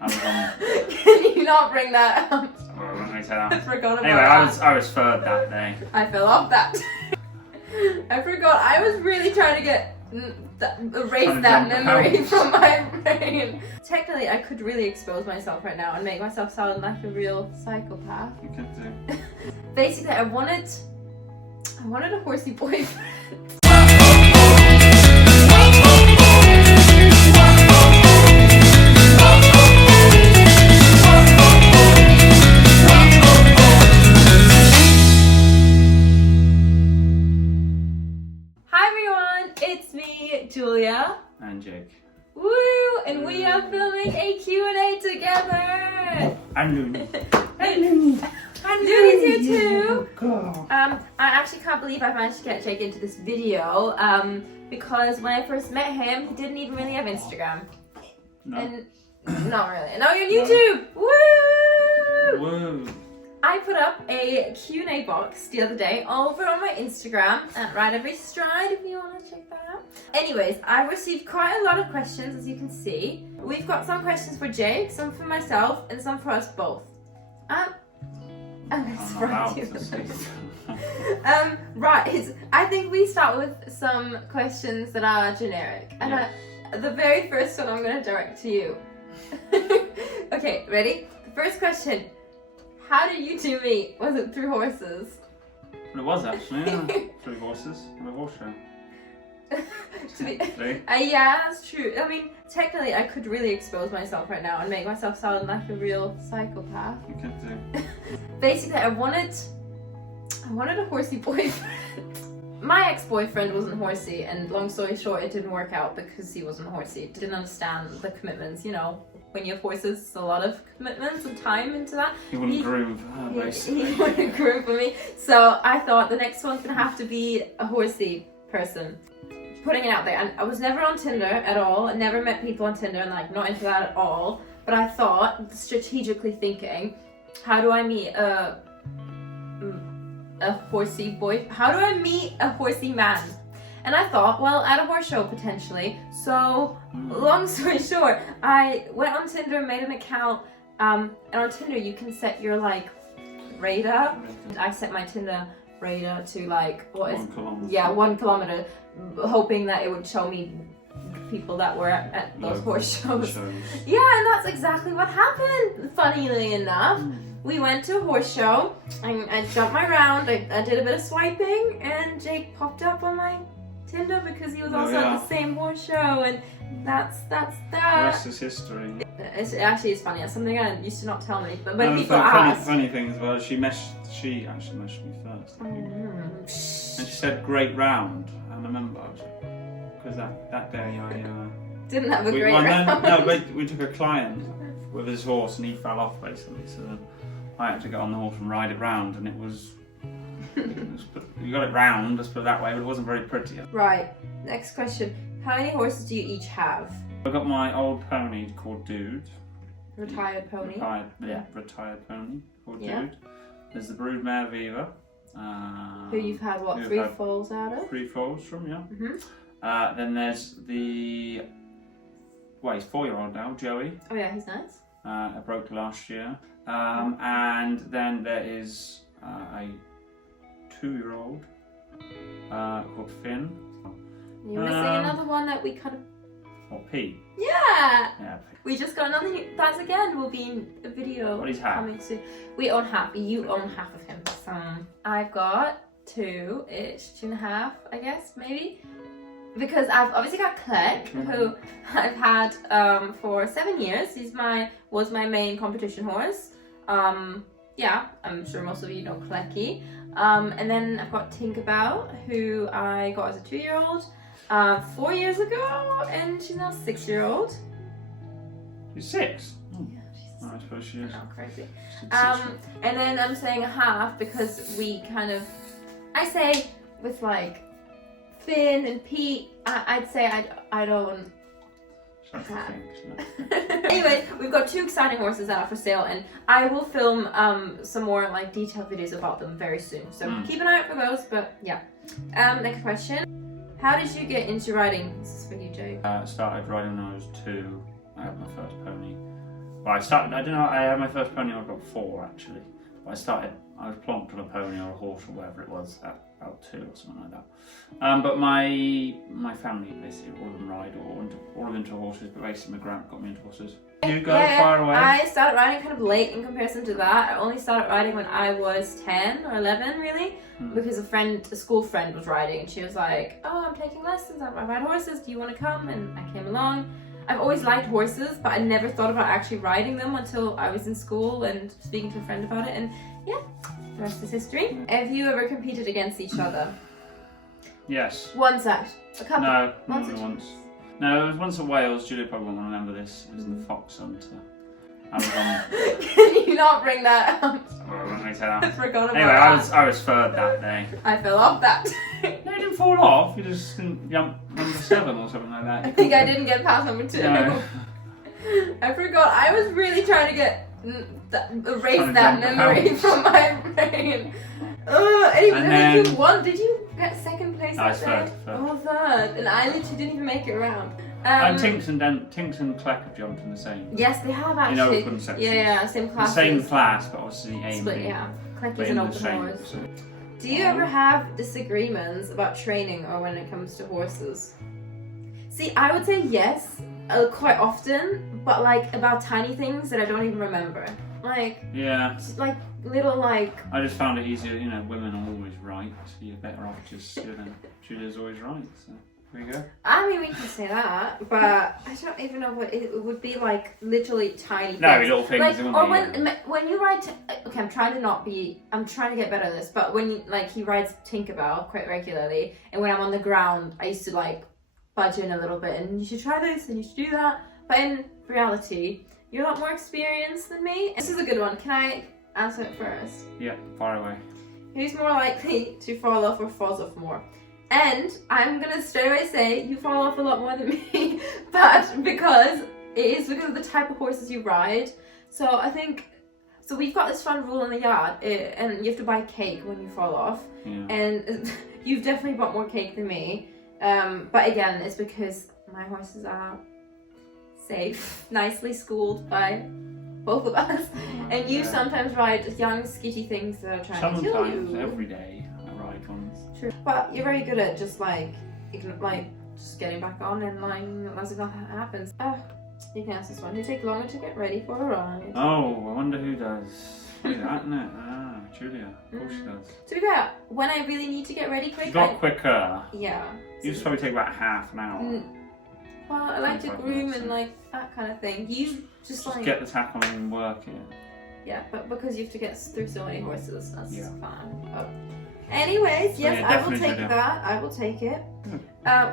I was on... Can you not bring that up? Well, let me say that. I forgot about Anyway, that. I was third that day. I fell off that. I forgot. I was really trying to get erase that memory from my brain. Technically, I could really expose myself right now and make myself sound like a real psychopath. You could do. Basically, I wanted a horsey boyfriend. Julia and Jake. Woo! And we are filming a Q&A together. And Louie. And Louie's here too. I actually can't believe I managed to get Jake into this video because when I first met him, he didn't even really have Instagram. No. And not really. And now you're on YouTube. Woo! Woo! I put up a Q&A box the other day over on my Instagram at Ride Every Stride if you want to check that out. Anyways, I received quite a lot of questions, as you can see. We've got some questions for Jake, some for myself, and some for us both. I'm going to surprise you with those. Right, I think we start with some questions that are generic. And yeah. The very first one I'm going to direct to you. Okay, ready? The first question. How did you two meet? Was it through horses? It was actually, yeah. Through horses on a horse show. Yeah, that's true. I mean, technically, I could really expose myself right now and make myself sound like a real psychopath. You could do. Basically, I wanted a horsey boyfriend. My ex-boyfriend wasn't horsey, and long story short, it didn't work out because he wasn't horsey. Didn't understand the commitments, you know. When you have horses, it's a lot of commitments and time into that. He wouldn't groove, basically. He wouldn't groove for me. So I thought the next one's gonna have to be a horsey person. Putting it out there. And I was never on Tinder at all. I never met people on Tinder and like not into that at all. But I thought, strategically thinking, how do I meet a horsey boy? How do I meet a horsey man? And I thought, well, at a horse show potentially. So, long story short, I went on Tinder and made an account. And on Tinder, you can set your like radar. I set my Tinder radar to like 1 kilometer. Yeah, 1 kilometer, hoping that it would show me people that were at those horse shows. Yeah, and that's exactly what happened. Funnily enough, we went to a horse show. I jumped my round. I did a bit of swiping, and Jake popped up on my Tinder because he was also at the same horse show, and that's that. The rest is history. It actually is funny. It's something I used to not tell me, but when No, people ask, funny things about she actually messaged me first. And she said great round, and I remember because that day I didn't have a great round. No, we took a client with his horse and he fell off basically, so I had to get on the horse and ride it round, and it was. You got it round, let's put it that way, but it wasn't very pretty. Right, next question. How many horses do you each have? I got my old pony called Dude. Retired pony? Retired pony called Dude. There's the broodmare Viva. Who you've had, what, 3 foals out of? 3 foals from, yeah. Then there's the, he's 4-year-old now, Joey. Oh yeah, he's nice. I broke last year. And then there is a 2-year-old called Finn. You're missing another one that we kind of... Or Pete. Yeah! Yeah, Pete. We just got another... That again will be in a video coming soon. We own half. You own half of him. So I've got 2-ish, 2.5, I guess, maybe. Because I've obviously got Cleck, who I've had for 7 years. Was my main competition horse. Yeah, I'm sure most of you know Clecky. And then I've got Tinkerbell, who I got as a 2-year-old 4 years ago, and she's now 6-year-old. She's 6? Yeah, she's I suppose she is. not crazy. And then I'm saying a half because we kind of, I say with like Finn and Pete, I'd say I'd own. Anyway, we've got 2 exciting horses that are for sale, and I will film some more like detailed videos about them very soon. So keep an eye out for those. But yeah. Next question. How did you get into riding? This is for you, Jake. I started riding when I was 2. I had my first pony. Well, I don't know, I had my first pony when I was about 4 actually. But I was plonked on a pony or a horse or whatever it was at about 2 or something like that. But my family, basically, all of them ride, all of them into horses, but basically my grand got me into horses. You go far away? I started riding kind of late in comparison to that. I only started riding when I was 10 or 11 really, because a school friend was riding and she was like, oh, I'm taking lessons, I ride horses, do you want to come? And I came along. I've always liked horses, but I never thought about actually riding them until I was in school and speaking to a friend about it, and yeah, the rest is history. Have you ever competed against each other? Yes. Once at a couple? No, once. No, it was once at Wales. Julia probably won't remember this. It was in the Fox Hunter. I was on. Can you not bring that up? I forgot about anyway, that. I was third that day. I fell off that day. No, you didn't fall off. You just didn't jump number 7 or something like that. I think I didn't get past number 2. No. I forgot. I was really trying to erase that memory from my brain. Anyway, then you won. Did you get second place that day? Third. Oh, third. And I literally didn't even make it around. Tinks and Cleck have jumped in the same. Yes, they have actually. In open sections. Yeah, same class. The same class, but obviously A and B. Yeah, Cleck is an open horse. So. Do you ever have disagreements about training or when it comes to horses? See, I would say yes, quite often, but like about tiny things that I don't even remember. Like, yeah, like little like. I just found it easier. You know, women are always right, so you're better off just Julia's always right. So there you go. I mean, we can say that, but I don't even know what it would be like. Literally tiny things. No, little things. Like, or when you ride. Okay, I'm trying to get better at this. But when you, like, he rides Tinkerbell quite regularly, and when I'm on the ground, I used to like budge in a little bit, and you should try this, and you should do that. But in reality, you're a lot more experienced than me. This is a good one. Can I answer it first? Yeah, far away. Who's more likely to fall off or falls off more? And I'm gonna straight away say you fall off a lot more than me, but because of the type of horses you ride. So I think, so we've got this fun rule in the yard, and you have to buy cake when you fall off. Yeah. And you've definitely bought more cake than me. But again, it's because my horses are safe, nicely schooled by both of us. And you sometimes ride young, skitty things that are trying to kill you. Sometimes, every day, I ride ones. True. But you're very good at just just getting back on and lying as if nothing happens. You can ask this one. Who takes longer to get ready for a ride? Oh, I wonder who does. That, isn't it? Julia. Of course she does. To be fair, when I really need to get ready quick, She got quicker. Yeah. You just probably take about half an hour. Well, I like to groom and like that kind of thing. You just like get the tack on and work it. Yeah, but because you have to get through so many horses, that's fine. Oh. Anyways, yes, I will take that. I will take it.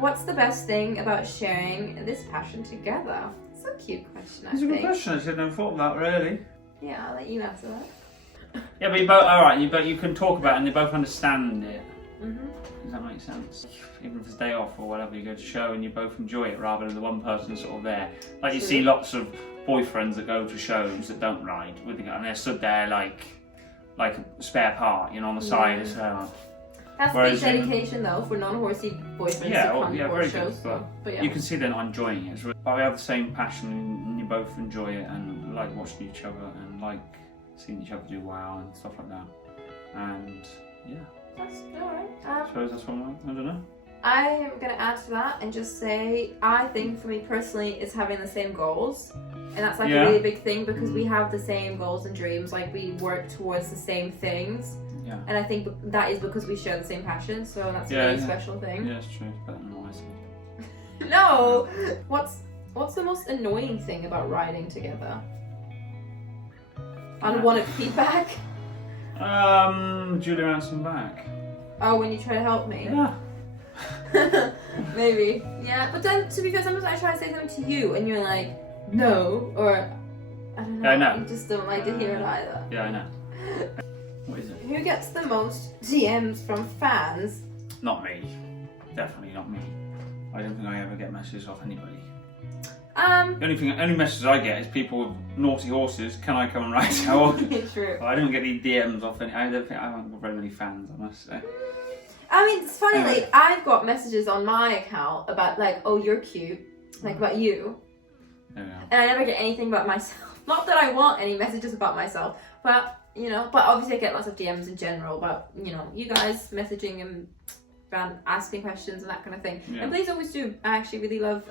What's the best thing about sharing this passion together? It's a cute question, I think. It's a good question. I should have never thought of that, really. Yeah, I'll let you answer that. Yeah, but you both, alright, but you can talk about it and they both understand it. Mm-hmm. Does that make sense? Even if it's a day off or whatever, you go to show and you both enjoy it rather than the one person sort of there. Like you see lots of boyfriends that go to shows that don't ride with the guy and they're stood there like a spare part, on the side. So. That's big dedication though for non-horsey boyfriends to come to horse shows. But yeah. You can see they're not enjoying it. But we have the same passion and you both enjoy it and like watching each other and like seeing each other do wow and stuff like that. And yeah. That's alright. I suppose that's one. I don't know. I'm going to add to that and just say, I think for me personally, it's having the same goals. And that's like a really big thing because we have the same goals and dreams. Like we work towards the same things. Yeah. And I think that is because we share the same passion. So that's a really special thing. Yeah, it's true. It's better than what I said. No! What's the most annoying thing about riding together? Unwanted feedback? Julia answering back. Oh, when you try to help me? Yeah. Maybe. Yeah, but then to be fair, sometimes I try to say something to you and you're like, no, or I don't know. Yeah, I know. You just don't like to hear it either. Yeah, I know. What is it? Who gets the most DMs from fans? Not me. Definitely not me. I don't think I ever get messages off anybody. The only messages I get is people with naughty horses. Can I come and ride? How old? True. I don't get any DMs off any. I don't think I haven't got very many fans, I must say. I mean, it's funny. Like I've got messages on my account about like, oh, you're cute, like about you, and I never get anything about myself. Not that I want any messages about myself, but but obviously I get lots of DMs in general about you guys messaging and asking questions and that kind of thing. Yeah. And please always do. I actually really love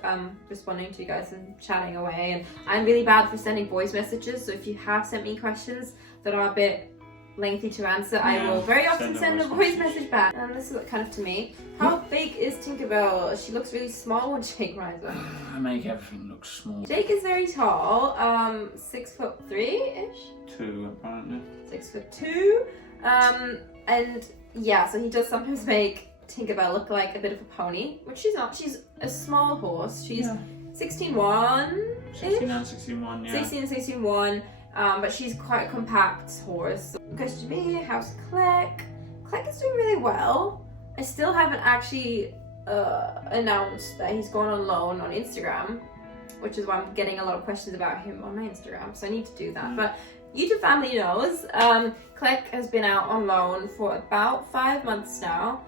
responding to you guys and chatting away. And I'm really bad for sending voice messages, so if you have sent me questions that are a bit lengthy to answer, I will very often send a voice message back. And this is kind of to me. How big is Tinkerbell? She looks really small when Jake rides her. I make everything look small. Jake is very tall, 6'3" ish. 2 apparently. 6'2", and yeah, so he does sometimes make Tinkerbell look like a bit of a pony, which she's not. She's a small horse. She's 16'1", 16 and 16'1", yeah. 16 and 16'1", but she's quite a compact horse. Question to me, how's Cleck? Cleck is doing really well. I still haven't actually announced that he's going on loan on Instagram, which is why I'm getting a lot of questions about him on my Instagram, so I need to do that. But YouTube family knows, Cleck has been out on loan for about 5 months now,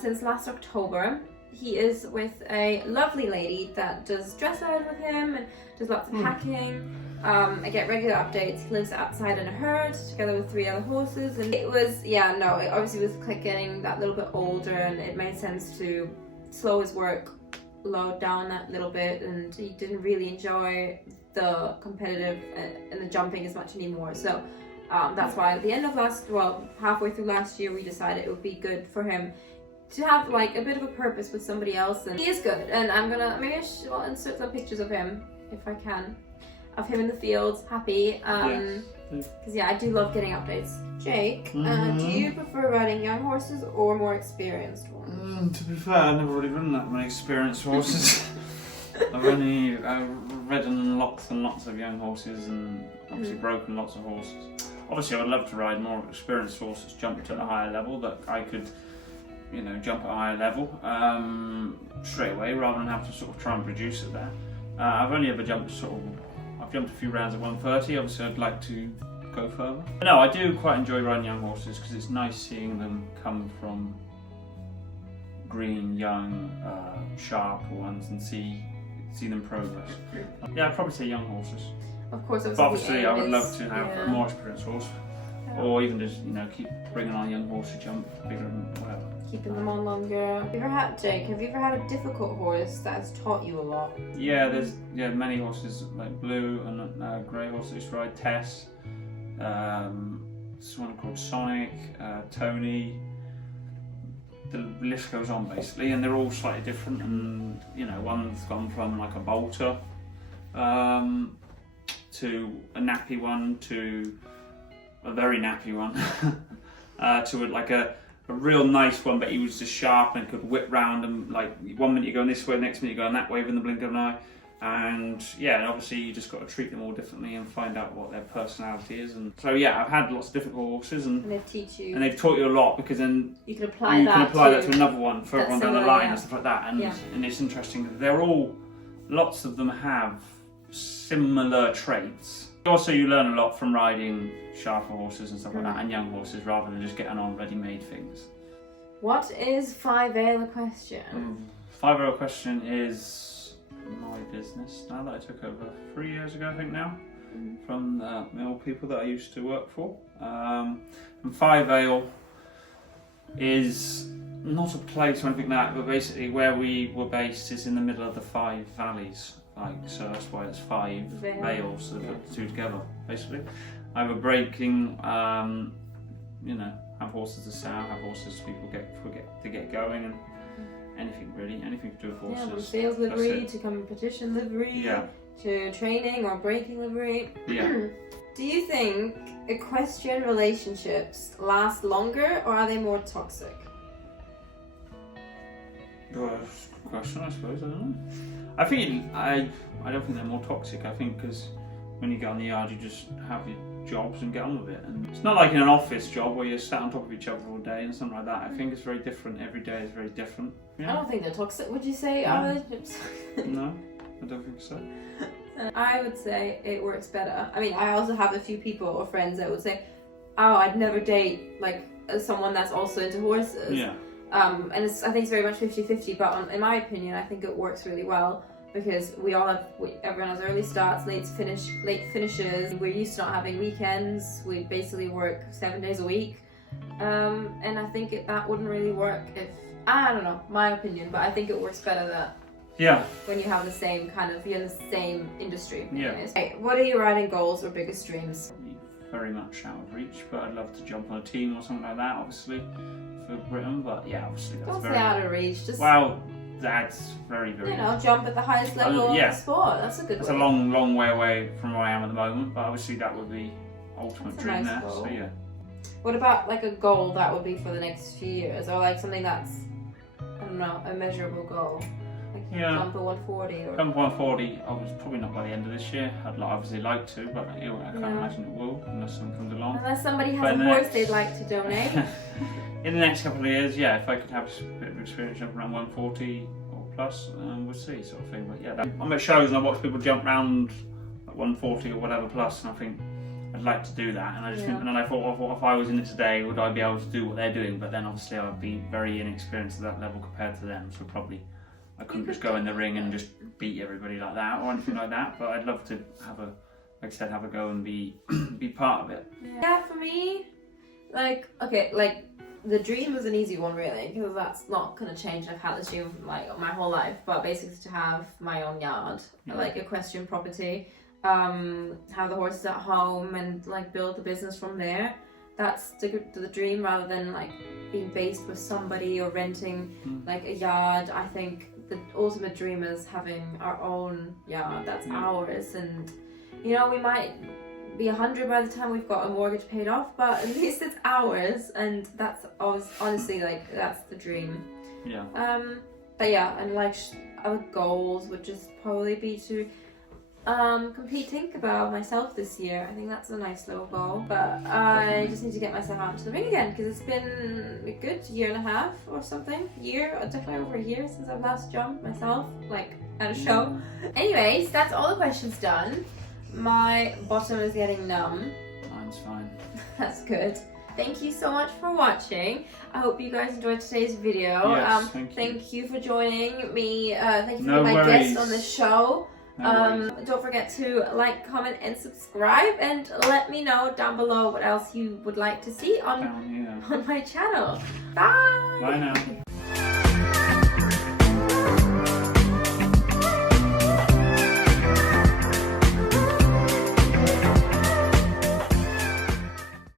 since last October. He is with a lovely lady that does dressage with him and does lots of hacking. I get regular updates. He lives outside in a herd together with 3 other horses, and it was, obviously with Cleck getting that little bit older, and it made sense to slow his work load down that little bit, and he didn't really enjoy the competitive and the jumping as much anymore. So that's why at the end of halfway through last year, we decided it would be good for him to have like a bit of a purpose with somebody else, and he is good. And I'm gonna I'll insert some pictures of him if I can, of him in the fields, happy. Because I do love getting updates. Jake, do you prefer riding young horses or more experienced ones? To be fair, I've never really ridden that many experienced horses. I've ridden lots and lots of young horses, and obviously broken lots of horses. Obviously, I would love to ride more experienced horses, jump to a higher level, that I could, jump at a higher level straight away, rather than have to sort of try and produce it there. I've only ever jumped I've jumped a few rounds at 130. Obviously, I'd like to go further. But no, I do quite enjoy riding young horses because it's nice seeing them come from green, young, sharp ones and see them progress. Yeah, I'd probably say young horses. Of course, but obviously I would love to have a more experienced horse, or even just keep bringing on young horse to jump bigger and whatever. Keeping them on longer. Have you ever had a difficult horse that has taught you a lot? Yeah, there's many horses like Blue and grey horses I used to ride. Tess, this one called Sonic, Tony. The list goes on basically, and they're all slightly different. And one's gone from like a bolter to a nappy one, to a very nappy one, to like a real nice one, but he was just sharp and could whip round, and like 1 minute you're going this way, next minute you're going that way within the blink of an eye. And and obviously you just got to treat them all differently and find out what their personality is. And so I've had lots of difficult horses, and they teach you, and they've taught you a lot, because then you can apply that to another one further on down the line and stuff like that. And it's interesting that lots of them have similar traits. Also, you learn a lot from riding sharper horses and stuff like that, and young horses, rather than just getting on ready-made things. What is 5A Equestrian? 5A Equestrian is my business now that I took over 3 years ago, I think now, from the old people that I used to work for. And 5A is not a place or anything like that, but basically where we were based is in the middle of the 5 valleys. So that's why it's 5 vales, so put the two together, basically. Either breaking, have horses to sell, have horses people to get going, and anything to do with horses. From sales livery to competition livery to training or breaking livery. Yeah. Do you think equestrian relationships last longer, or are they more toxic? Good question, I suppose. I don't know. I don't think they're more toxic. I think because when you get on the yard, you just have your jobs and get on with it. And it's not like in an office job where you're sat on top of each other all day and something like that. I think it's very different. Every day is very different. Yeah. I don't think they're toxic. Would you say? No, no, I don't think so. I would say it works better. I mean, I also have a few people or friends that would say, "Oh, I'd never date like someone that's also into horses." Yeah. And I think it's very much 50-50, but in my opinion, I think it works really well. because everyone has early starts, late finishes. We're used to not having weekends. We basically work 7 days a week, and I think that wouldn't really work if, I don't know, my opinion, but I think it works better that when you have the same you're in the same industry. Anyways. Okay, what are your riding goals or biggest dreams? Very much out of reach, but I'd love to jump on a team or something like that, obviously, for Britain. But yeah, obviously that's very out of reach. Just that's very, very. Jump at the highest level of the sport. That's a good. It's a long, long way away from where I am at the moment, but obviously that would be ultimate dream nice there. goal. So yeah. What about a goal that would be for the next few years, or something that's, I don't know, a measurable goal? Jump at 140 or... Jump 140, probably not by the end of this year. I'd obviously like to, but I can't imagine it will unless someone comes along. Unless somebody has a horse they'd like to donate. In the next couple of years, if I could have a bit of experience jumping around 140 or plus, we'll see, sort of thing. But yeah, I'm at shows and I watch people jump around at 140 or whatever plus, and I think I'd like to do that. And I just think, and then I thought, if I was in it today, would I be able to do what they're doing? But then obviously I'd be very inexperienced at that level compared to them, so probably I couldn't just go in the ring and just beat everybody like that or anything like that. But I'd love to have a go and be part of it. Yeah, for me, the dream is an easy one really, because that's not gonna change. I've had this dream my whole life, but basically to have my own yard, equestrian property, have the horses at home and build the business from there. That's the dream, rather than being based with somebody or renting a yard. I think the ultimate dream is having our own yard. That's ours, and we might be 100 by the time we've got a mortgage paid off, but at least it's ours, and that's honestly that's the dream. But yeah, and our goals would just probably be to complete Tinkerbell myself this year. I think that's a nice little goal, but I just need to get myself out to the ring again, because it's been a good year and a half or something. Definitely over a year since I've last jumped myself at a show. Anyways, that's all the questions done. My bottom is getting numb. Mine's fine. That's good. Thank you so much for watching. I hope you guys enjoyed today's video. Yes, thank you for joining me. Thank you for being my guest on the show. Don't forget to like, comment and subscribe, and let me know down below what else you would like to see on my channel. Bye! Bye now.